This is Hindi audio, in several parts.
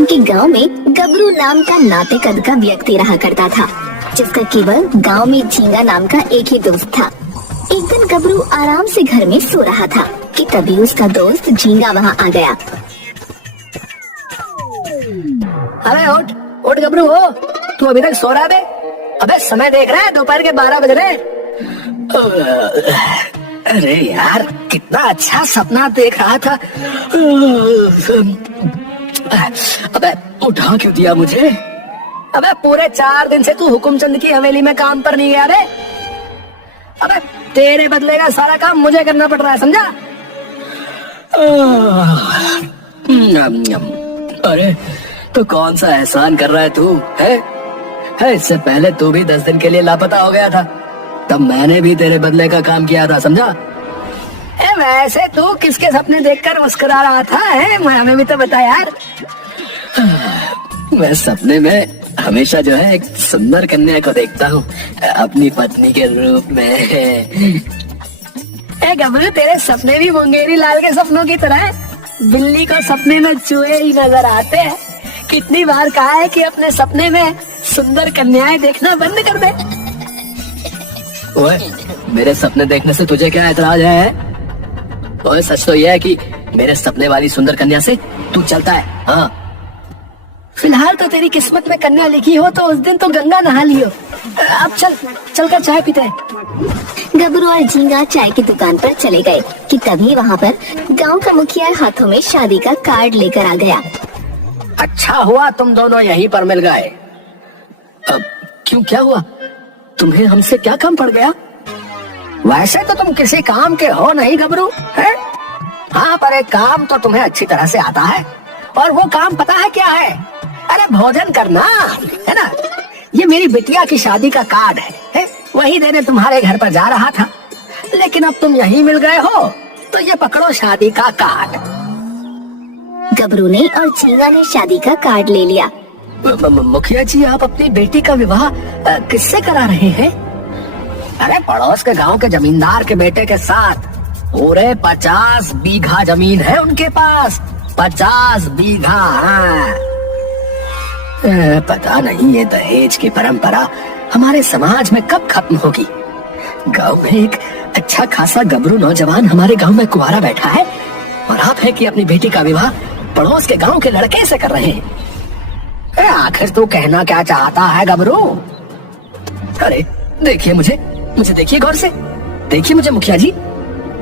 नाम के गांव में गबरू नाम का नाते कद का व्यक्ति रहा करता था, जिसका केवल गांव में झींगा नाम का एक ही दोस्त था। एक दिन गबरू आराम से घर में सो रहा था कि तभी उसका दोस्त झींगा वहां आ गया। अरे उठ उठ गबरू, हो तू अभी तक सो रहा है? अबे समय देख रहा है, दोपहर के 12 बज रहे। अरे यार, कितना अच्छा सपना देख रहा था। अबे उठा क्यों दिया मुझे? अबे पूरे 4 दिन से तू हुकुमचंद की हवेली में काम पर नहीं गया रे। अबे तेरे बदले का सारा काम मुझे करना पड़ रहा है, समझा? अरे तो कौन सा एहसान कर रहा है तू? है इससे पहले तू भी 10 दिन के लिए लापता हो गया था, तब मैंने भी तेरे बदले का काम किया था, समझा? वैसे तू किसके सपने देखकर मुस्कुरा रहा था? हमें भी तो बता यार। मैं सपने में हमेशा जो है एक सुंदर कन्या को देखता हूँ, अपनी पत्नी के रूप में। गबरू, तेरे सपने भी मुंगेरी लाल के सपनों की तरह है। बिल्ली को सपने में चूहे ही नजर आते हैं। कितनी बार कहा है कि अपने सपने में सुंदर कन्याएं देखना बंद कर दे। ओए, मेरे सपने देखने से तुझे क्या एतराज है? ओए, सच तो यह है कि मेरे सपने वाली सुंदर कन्या से तू चलता है। हाँ, फिलहाल तो तेरी किस्मत में कन्या लिखी हो तो उस दिन तो गंगा नहा लियो। अब चल कर चाय पीते हैं। गबरू और झींगा चाय की दुकान पर चले गए कि तभी वहाँ पर गांव का मुखिया हाथों में शादी का कार्ड लेकर आ गया। अच्छा हुआ तुम दोनों यहीं पर मिल गए। अब क्यों, क्या हुआ? तुम्हें हमसे क्या काम पड़ गया? वैसे तो तुम किसी काम के हो नहीं गबरू, है? हाँ, पर एक काम तो तुम्हें अच्छी तरह से आता है, और वो काम पता है क्या है? अरे भोजन करना, है ना? ये मेरी बिटिया की शादी का कार्ड है? वही देने तुम्हारे घर पर जा रहा था, लेकिन अब तुम यहीं मिल गए हो, तो ये पकड़ो शादी का कार्ड। गबरू ने और झींगा ने शादी का कार्ड ले लिया। मुखिया जी, आप अपनी बेटी का विवाह किससे करा रहे हैं? अरे पड़ोस के गांव के जमींदार के बेटे के साथ। पूरे 50 बीघा जमीन है उनके पास, 50 बीघा। हाँ। पता नहीं ये दहेज की परंपरा हमारे समाज में कब खत्म होगी। गांव में एक अच्छा खासा गबरू नौजवान हमारे गांव में कुंवारा बैठा है, और आप है कि अपनी बेटी का विवाह पड़ोस के गांव के लड़के से कर रहे हैं। आखिर तू कहना क्या चाहता है गबरू? अरे देखिए मुझे देखिए गौर से, देखिए मुझे मुखिया जी।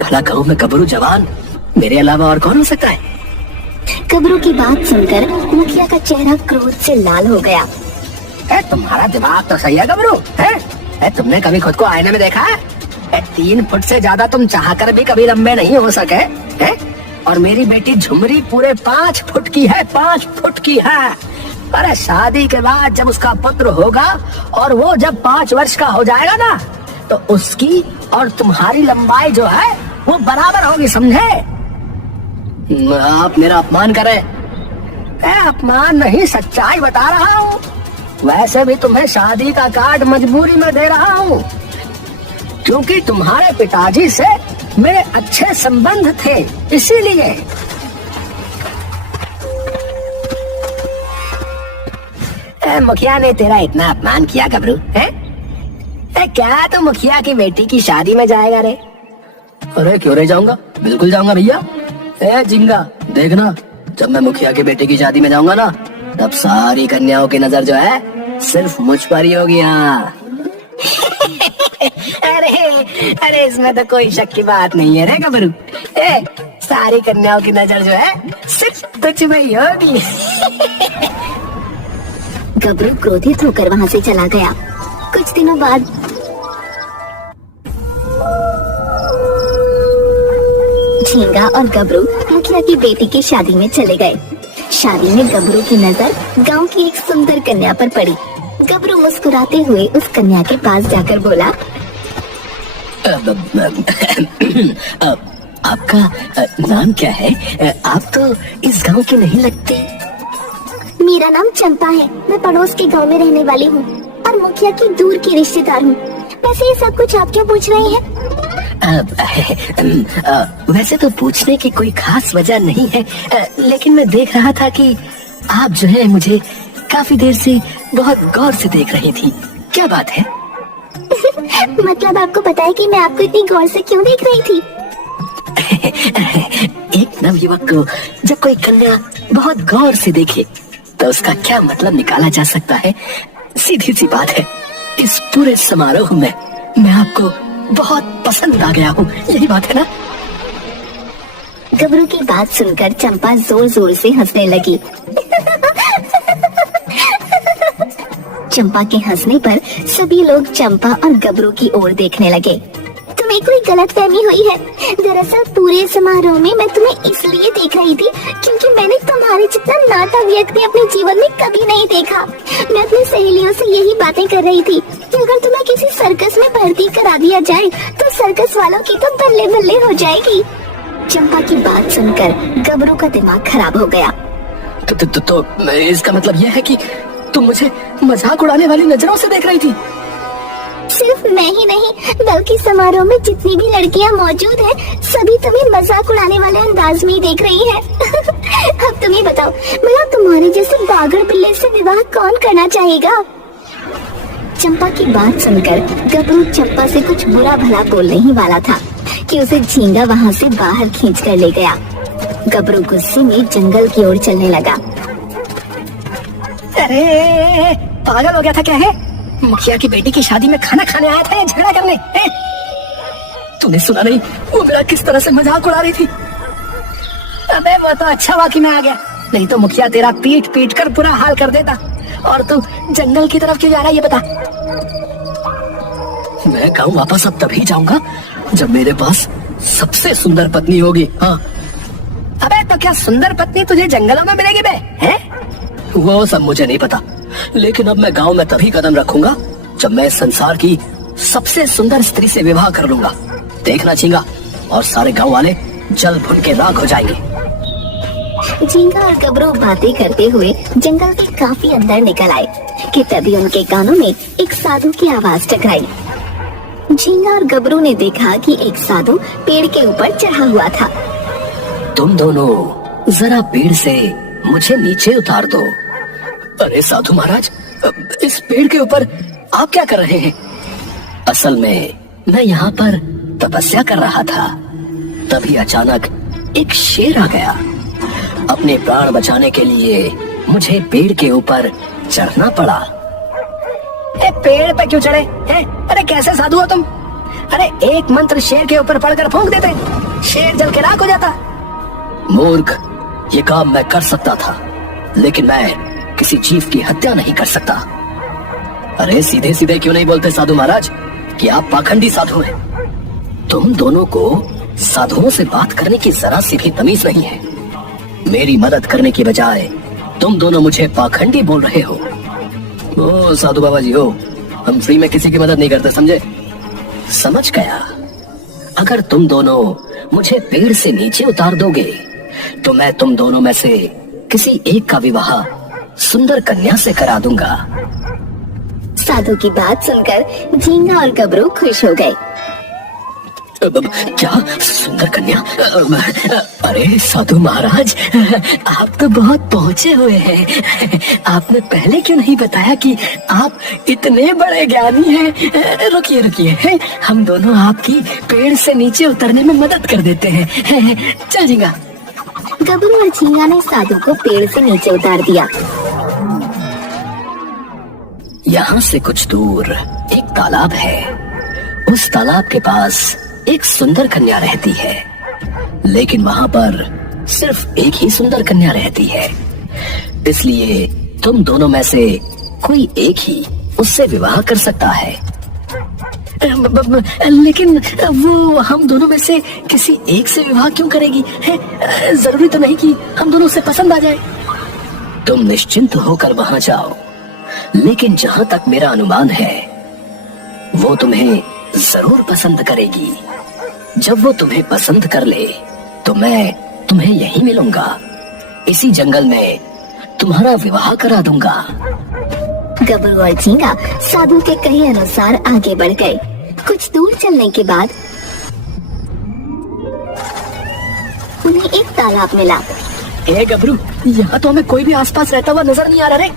भला गांव में गबरू जवान मेरे अलावा और कौन हो सकता है? गबरू की बात सुनकर मुखिया का चेहरा क्रोध से लाल हो गया। तुम्हारा दिमाग तो सही है गबरू, है? तुमने कभी खुद को आईने में देखा है? 3 फुट से ज्यादा तुम चाहकर भी कभी लंबे नहीं हो सके, है? और मेरी बेटी झुमरी पूरे 5 फुट की है, 5 फुट की है। अरे शादी के बाद जब उसका पुत्र होगा और वो जब 5 वर्ष का हो जाएगा ना, तो उसकी और तुम्हारी लंबाई जो है वो बराबर होगी, समझे? आप मेरा अपमान कर रहे? अपमान नहीं, सच्चाई बता रहा हूँ। वैसे भी तुम्हें शादी का कार्ड मजबूरी में दे रहा हूँ, क्योंकि तुम्हारे पिताजी से मेरे अच्छे संबंध थे, इसीलिए। मुखिया ने तेरा इतना अपमान किया गबरू, है? क्या तो मुखिया की बेटी की शादी में जाएगा रे? अरे क्यों नहीं जाऊंगा, बिल्कुल जाऊंगा भैया। झींगा, देखना जब मैं मुखिया की बेटी की शादी में जाऊंगा ना, तब सारी कन्याओं की नजर जो है सिर्फ मुझ पर ही होगी। हाँ। अरे इसमें तो कोई शक की बात नहीं है रे गबरू। सारी कन्याओं की नजर जो है सिर्फ तुझ में ही होगी। गबरू क्रोधित होकर वहाँ से चला गया। कुछ दिनों बाद झींगा और गबरू मुखिया की बेटी की शादी में चले गए। शादी में गबरू की नजर गांव की एक सुंदर कन्या पर पड़ी। गबरू मुस्कुराते हुए उस कन्या के पास जाकर बोला, आपका नाम क्या है? आप तो इस गांव की नहीं लगती। मेरा नाम चंपा है, मैं पड़ोस के गांव में रहने वाली हूँ और मुखिया की दूर की रिश्तेदार हूँ। वैसे ये सब कुछ आप क्या पूछ रहे हैं? वैसे तो पूछने की कोई खास वजह नहीं है, लेकिन मैं देख रहा था कि आप जो है मुझे काफी देर से बहुत गौर से देख रही थी, क्या बात है? मतलब आपको पता है कि मैं आपको इतनी गौर से क्यों देख रही थी? एक नवयुवक को जब कोई कन्या बहुत गौर से देखे तो उसका क्या मतलब निकाला जा सकता है? सीधी सी बात है, इस पूरे समारोह में मैं आपको बहुत पसंद आ गया हूँ, यही बात है ना? गबरू की बात सुनकर चंपा जोर जोर से हंसने लगी। चंपा के हंसने पर सभी लोग चंपा और गबरू की ओर देखने लगे। तुम्हें कोई गलतफहमी हुई है। दरअसल पूरे समारोह में मैं तुम्हें इसलिए देख रही थी क्योंकि मैंने तुम्हारे जितना नाटा व्यक्ति अपने जीवन में कभी नहीं देखा। मैं अपनी सहेलियों से यही बातें कर रही थी कि अगर तुम्हें किसी सर्कस में भर्ती करा दिया जाए तो सर्कस वालों की तो बल्ले बल्ले हो जाएगी। चंपा की बात सुनकर गबरू का दिमाग खराब हो गया। तो इसका मतलब यह है कि तुम मुझे मजाक उड़ाने वाली नजरों से देख रही थी? सिर्फ मैं ही नहीं बल्कि समारोह में जितनी भी लड़कियां मौजूद हैं, सभी तुम्हें मजाक उड़ाने वाले अंदाज में ही देख रही हैं। अब तुम ही बताओ, भला तुम्हारे जैसे बागड़ बिल्ले से विवाह कौन करना चाहेगा? चंपा की बात सुनकर गबरू चंपा से कुछ बुरा भला बोलने ही वाला था कि उसे झींगा वहाँ से बाहर खींच कर ले गया। गबरू गुस्से में जंगल की ओर चलने लगा। अरे पागल हो गया था क्या है? मुखिया की बेटी की शादी में खाना खाने आया था या झगड़ा करने? तूने सुना नहीं वो मेरा किस तरह से मजाक उड़ा रही थी? अबे वो तो अच्छा हुआ कि मैं आ गया, नहीं तो मुखिया तेरा पीट पीट कर बुरा हाल कर देता। और तू जंगल की तरफ क्यों जा रहा है ये बता? मैं गाँव वापस अब तभी जाऊंगा जब मेरे पास सबसे सुंदर पत्नी होगी। हाँ। अबे तो क्या सुंदर पत्नी तुझे जंगलों में मिलेगी बे? हैं? वो सब मुझे नहीं पता, लेकिन अब मैं गांव में तभी कदम रखूंगा जब मैं संसार की सबसे सुंदर स्त्री से विवाह कर लूंगा। देखना झींगा, और सारे गांव वाले जल भुन के राख हो जाएंगे। झींगा और गबरू बातें करते हुए जंगल के काफी अंदर निकल आए कि तभी उनके कानों में एक साधु की आवाज टकराई। झींगा और गबरू ने देखा कि एक साधु पेड़ के ऊपर चढ़ा हुआ था। तुम दोनों जरा पेड़ से मुझे नीचे उतार दो। अरे साधु महाराज, इस पेड़ के ऊपर आप क्या कर रहे हैं? असल में मैं यहाँ पर तपस्या कर रहा था, तभी अचानक एक शेर आ गया। अपने प्राण बचाने के लिए मुझे पेड़ के ऊपर चढ़ना पड़ा। पेड़ पे क्यों चढ़े हैं? अरे कैसे साधु हो तुम? अरे एक मंत्र शेर के ऊपर पढ़कर फूंक देते, शेर जल के राख हो जाता। मूर्ख, ये काम मैं कर सकता था, लेकिन मैं किसी जीव की हत्या नहीं कर सकता। अरे सीधे सीधे क्यों नहीं बोलते साधु महाराज कि आप पाखंडी साधु हैं? तुम दोनों को साधुओं से बात करने की जरा सी भी तमीज नहीं है। मेरी मदद करने की बजाय तुम दोनों मुझे पाखंडी बोल रहे हो। ओ साधु बाबा जी हो, हम फ्री में किसी की मदद नहीं करते, समझे? समझ गया। अगर तुम दोनों मुझे पेड़ से नीचे उतार दोगे तो मैं तुम दोनों में से किसी एक का विवाह सुंदर कन्या से करा दूंगा। साधु की बात सुनकर झींगा और गबरू खुश हो गए। क्या सुंदर कन्या? अरे साधु महाराज, आप तो बहुत पहुंचे हुए हैं। आपने पहले क्यों नहीं बताया कि आप इतने बड़े ज्ञानी हैं? रुकिए रुकिए, हम दोनों आपकी पेड़ से नीचे उतरने में मदद कर देते हैं। चल झींगा। गबरू और झींगा ने साधु को पेड़ से नीचे उतार दिया। यहाँ से कुछ दूर एक तालाब है। उस तालाब के पास एक सुंदर कन्या रहती है, लेकिन वहाँ पर सिर्फ एक ही सुंदर कन्या रहती है। इसलिए तुम दोनों में से कोई एक ही उससे विवाह कर सकता है। लेकिन वो हम दोनों में से किसी एक से विवाह क्यों करेगी? है जरूरी तो नहीं कि हम दोनों से पसंद आ जाए। तुम निश्चिंत होकर वहाँ जाओ, लेकिन जहाँ तक मेरा अनुमान है वो तुम्हें जरूर पसंद करेगी। जब वो तुम्हें पसंद कर ले तो मैं तुम्हें यहीं मिलूंगा, इसी जंगल में तुम्हारा विवाह करा दूंगा। गबरू और झींगा साधु के कहे अनुसार आगे बढ़ गए। कुछ दूर चलने के बाद उन्हें एक तालाब मिला। ए गबरू, यहाँ तो हमें कोई भी आसपास रहता हुआ नजर नहीं आ रहा रे।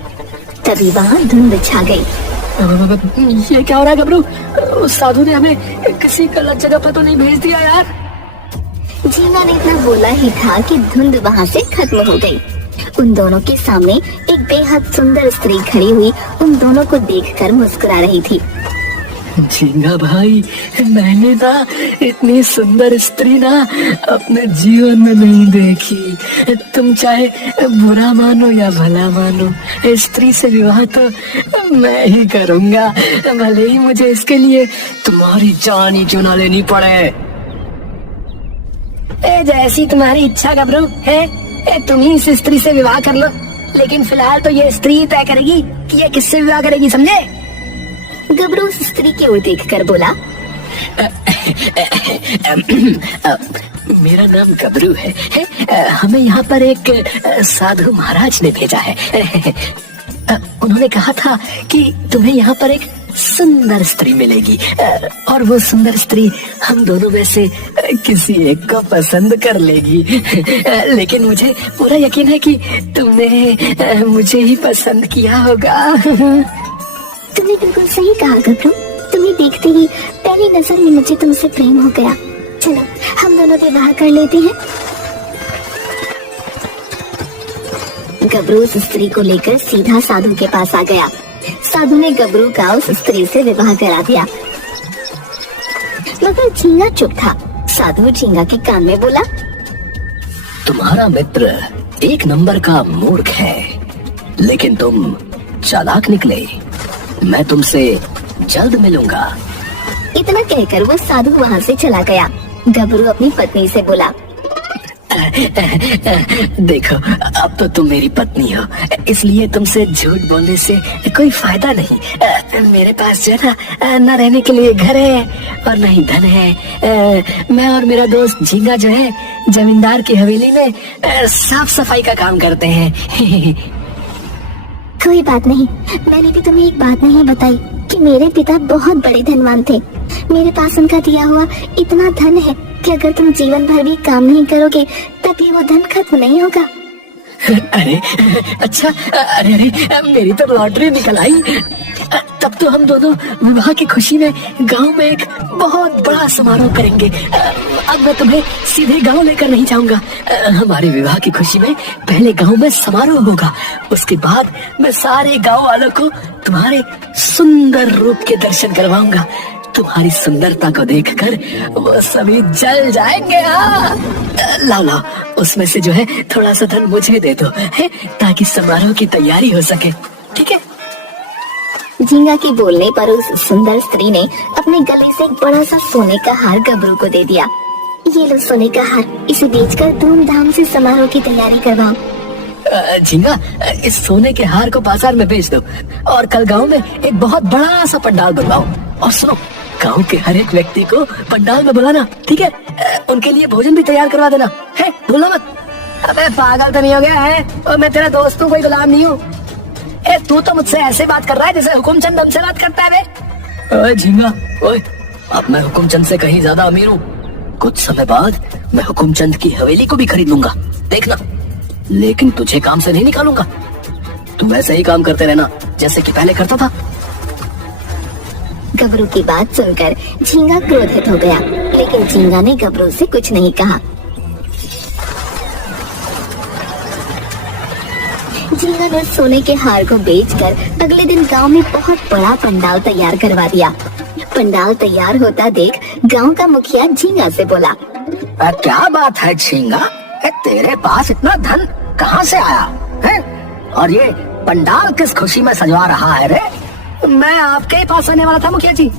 तभी वहाँ धुंध छा गई। ये क्या हो रहा है गबरू? उस साधु ने हमें किसी गलत जगह पर तो नहीं भेज दिया यार? झींगा ने इतना बोला ही था कि धुंध वहाँ से खत्म हो गई। उन दोनों के सामने एक बेहद सुंदर स्त्री खड़ी हुई उन दोनों को देखकर मुस्कुरा रही थी। झींगा भाई, मैंने ना इतनी सुंदर स्त्री ना अपने जीवन में नहीं देखी। तुम चाहे बुरा मानो या भला मानो, स्त्री से विवाह तो मैं ही करूंगा, भले ही मुझे इसके लिए तुम्हारी जान ही चुना लेनी पड़े। जैसी तुम्हारी इच्छा गबरू है, तुम ही इस स्त्री से विवाह कर लो, लेकिन फिलहाल तो ये स्त्री तय करेगी कि ये किससे विवाह करेगी, समझे? गबरू उस स्त्री की ओर देखकर बोला, मेरा नाम गबरू है। हमें यहाँ पर एक साधु महाराज ने भेजा है। उन्होंने कहा था कि तुम्हें यहाँ पर एक सुंदर स्त्री मिलेगी, और वो सुंदर स्त्री हम दोनों में से किसी एक को पसंद कर लेगी। लेकिन मुझे पूरा यकीन है कि तुमने मुझे ही पसंद किया होगा। तुमने बिल्कुल सही कहा गबरू, तुम्हें देखते ही पहली नजर में मुझे तुमसे प्रेम हो गया। चलो हम दोनों विवाह कर लेते हैं। गबरू उस स्त्री को लेकर सीधा साधु के पास आ गया। साधु ने गबरू का उस स्त्री से विवाह करा दिया, मगर झींगा चुप था। साधु झींगा के कान में बोला, तुम्हारा मित्र एक नंबर का मूर्ख है, लेकिन तुम चालाक निकले। मैं तुमसे जल्द मिलूंगा। इतना कहकर वो साधु वहाँ से चला गया। गबरू अपनी पत्नी से बोला, देखो, अब तो तुम मेरी पत्नी हो, इसलिए तुमसे झूठ बोलने से कोई फायदा नहीं। मेरे पास जो है ना, न रहने के लिए घर है और न ही धन है। मैं और मेरा दोस्त झींगा जो है, जमींदार की हवेली में साफ सफाई का काम करते हैं। कोई बात नहीं, मैंने भी तुम्हें एक बात नहीं बताई कि मेरे पिता बहुत बड़े धनवान थे। मेरे पास उनका दिया हुआ इतना धन है कि अगर तुम जीवन भर भी काम नहीं करोगे तब भी वो धन खत्म नहीं होगा। अरे अच्छा, अरे मेरी तो लॉटरी निकल आई। तब तो हम दोनों विवाह की खुशी में गांव में एक बहुत बड़ा समारोह करेंगे। अब मैं तुम्हें सीधे गांव लेकर नहीं जाऊंगा। हमारे विवाह की खुशी में पहले गांव में समारोह होगा, उसके बाद मैं सारे गांव वालों को तुम्हारे सुंदर रूप के दर्शन करवाऊंगा। तुम्हारी सुंदरता को देखकर वो सभी जल जाएंगे। लाओ लाओ, उसमें से जो है थोड़ा सा धन मुझे दे दो, है, ताकि समारोह की तैयारी हो सके, ठीक है? झींगा के बोलने पर उस सुंदर स्त्री ने अपने गले से एक बड़ा सा सोने का हार गबरू को दे दिया। ये लो सोने का हार, इसे बेचकर धूमधाम से समारोह की तैयारी करवाओ। झींगा, इस सोने के हार को बाजार में बेच दो और कल गांव में एक बहुत बड़ा सा पंडाल बनवाओ। और सुनो, गांव के हर एक व्यक्ति को पंडाल में बुलाना, ठीक है? उनके लिए भोजन भी तैयार करवा देना, है? भूलो मत। अबे पागल तो नहीं हो गया है? और मैं तेरा दोस्त हूँ, कोई गुलाम नहीं हूँ। तू तो मुझसे ऐसे बात कर रहा है जैसे हुकुमचंद हमसे बात करता है बे। ओए झींगा, ओए, अब मैं हुकुमचंद से कहीं ज्यादा अमीर हूँ। कुछ समय बाद मैं हुकुमचंद की हवेली को भी खरीद लूंगा, देखना। लेकिन तुझे काम से नहीं निकालूंगा। तू वैसे ही काम करते रहना जैसे कि पहले करता था। गबरू की बात सुनकर झींगा क्रोधित हो गया, लेकिन झींगा ने गबरू से कुछ नहीं कहा। झींगा ने सोने के हार को बेचकर अगले दिन गांव में बहुत बड़ा पंडाल तैयार करवा दिया। पंडाल तैयार होता देख गांव का मुखिया झींगा से बोला, क्या बात है झींगा, तेरे पास इतना धन कहाँ से आया है? और ये पंडाल किस खुशी में सजवा रहा है रे? मैं आपके ही पास आने वाला था मुखिया जी।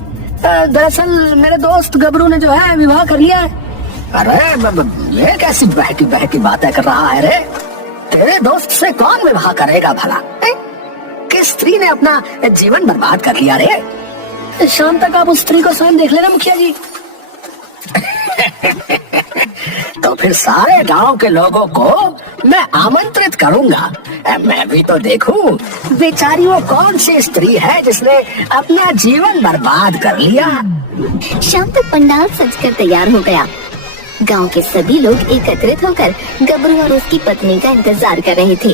दरअसल मेरे दोस्त गबरू ने जो है विवाह कर लिया है। अरे ये कैसी बहकी बहकी बातें कर रहा है रे? तेरे दोस्त से कौन विवाह करेगा भला? किस स्त्री ने अपना जीवन बर्बाद कर लिया रे? शाम तक आप उस स्त्री को स्वयं देख लेना मुखिया जी। तो फिर सारे गांव के लोगों को मैं आमंत्रित करूंगा। मैं भी तो देखूं बेचारी वो कौन सी स्त्री है जिसने अपना जीवन बर्बाद कर लिया। शाम तक पंडाल सजकर तैयार हो गया। गांव के सभी लोग एकत्रित होकर गबरू और उसकी पत्नी का इंतजार कर रहे थे।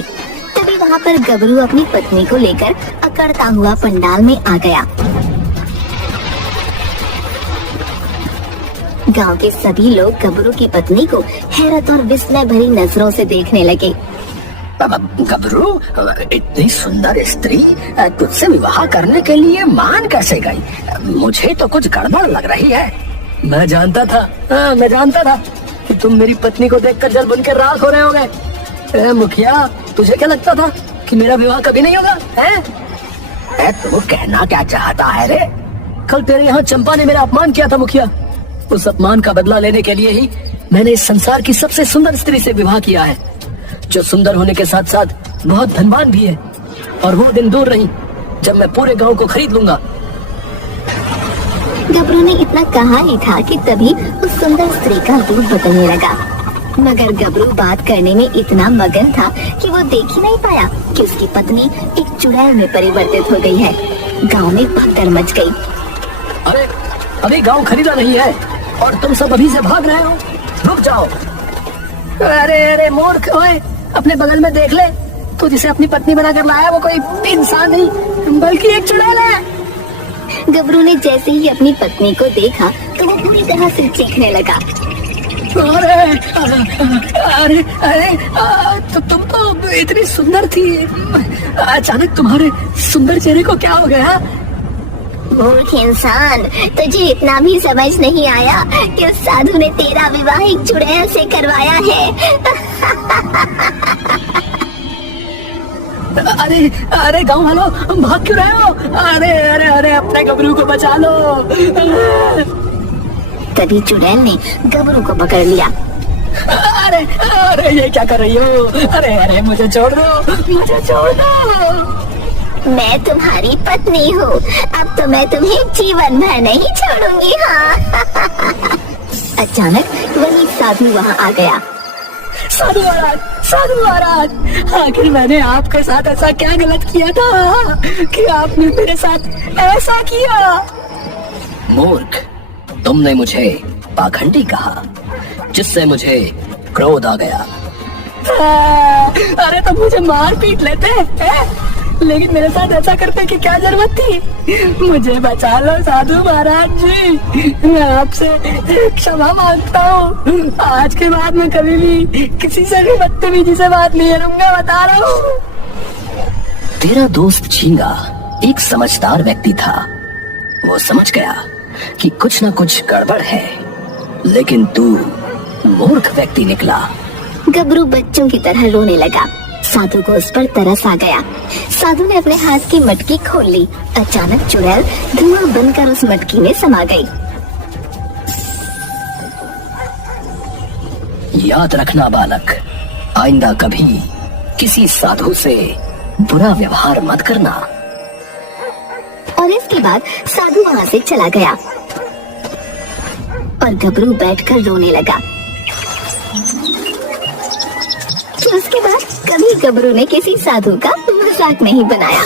तभी वहाँ पर गबरू अपनी पत्नी को लेकर अकड़ता हुआ पंडाल में आ गया। गांव के सभी लोग गबरू की पत्नी को हैरत और विस्मय भरी नजरों से देखने लगे। गबरू, इतनी सुंदर स्त्री तुझसे विवाह करने के लिए मान कैसे गई? मुझे तो कुछ गड़बड़ लग रही है। मैं जानता था कि तुम मेरी पत्नी को देखकर जल बुन के राख हो रहे होगे। मुखिया, तुझे क्या लगता था कि मेरा विवाह कभी नहीं होगा? हैं? तू कहना क्या चाहता है रे? कल तेरे यहाँ चंपा ने मेरा अपमान किया था मुखिया। उस अपमान का बदला लेने के लिए ही मैंने इस संसार की सबसे सुंदर स्त्री से विवाह किया है, जो सुंदर होने के साथ साथ बहुत धनवान भी है। और वो दिन दूर नहीं जब मैं पूरे गांव को खरीद लूंगा। गबरू ने इतना कहा ही था कि तभी उस सुंदर स्त्री का रूप बदलने लगा। मगर गबरू बात करने में इतना मगन था कि वो देख ही नहीं पाया कि उसकी पत्नी एक चुड़ैल में परिवर्तित हो गई है। गांव में भगदड़ मच गई। अरे, अभी गांव खरीदा नहीं है और तुम सब अभी से भाग रहे हो। रुक जाओ। अरे मूर्ख, ओए, अपने बगल में देख ले। तू जिसे अपनी पत्नी बनाकर लाया वो कोई इंसान नहीं बल्कि एक चुड़ैल है। गबरू ने जैसे ही अपनी पत्नी को देखा तो वो पूरी तरह से चीखने लगा। अरे, तो तुम तो इतनी सुंदर थी, अचानक तुम्हारे सुंदर चेहरे को क्या हो गया? मूर्ख इंसान, तुझे इतना भी समझ नहीं आया कि उस साधु ने तेरा विवाह एक चुड़ैल से करवाया है। अरे गाँव वालों, भाग क्यों रहे हो? अरे अपने गबरू को बचा लो। तभी चुड़ैल ने गबरू को पकड़ लिया। अरे ये क्या कर रही हो? अरे मुझे छोड़ दो। मैं तुम्हारी पत्नी हूँ, अब तो मैं तुम्हें जीवन भर नहीं छोड़ूंगी। हाँ। अचानक वही साधु वहाँ आ गया। साधु महाराज, आखिर मैंने आपके साथ ऐसा क्या गलत किया था कि आपने मेरे साथ ऐसा किया? मूर्ख, तुमने मुझे पाखंडी कहा, जिससे मुझे क्रोध आ गया। अरे तुम मुझे मार पीट लेते हैं, लेकिन मेरे साथ ऐसा करने की क्या जरूरत थी? मुझे बचा लो साधु महाराज जी, मैं आपसे क्षमा मांगता हूँ। आज के बाद मैं कभी भी किसी से भी बदतमीजी से बात नहीं करूंगा, बता रहा हूँ। तेरा दोस्त झींगा एक समझदार व्यक्ति था। वो समझ गया कि कुछ न कुछ गड़बड़ है, लेकिन तू मूर्ख व्यक्ति निकला। गबरू बच्चों की तरह रोने लगा। साधु को उस पर तरस आ गया। साधु ने अपने हाथ की मटकी खोल ली। अचानक चुड़ैल धुआं बनकर उस मटकी में समा गई। याद रखना बालक, आइंदा कभी किसी साधु से बुरा व्यवहार मत करना। और इसके बाद साधु वहाँ से चला गया और गबरू बैठकर रोने लगा। उसके बाद कभी गबरू ने किसी साधु का मजाक नहीं बनाया।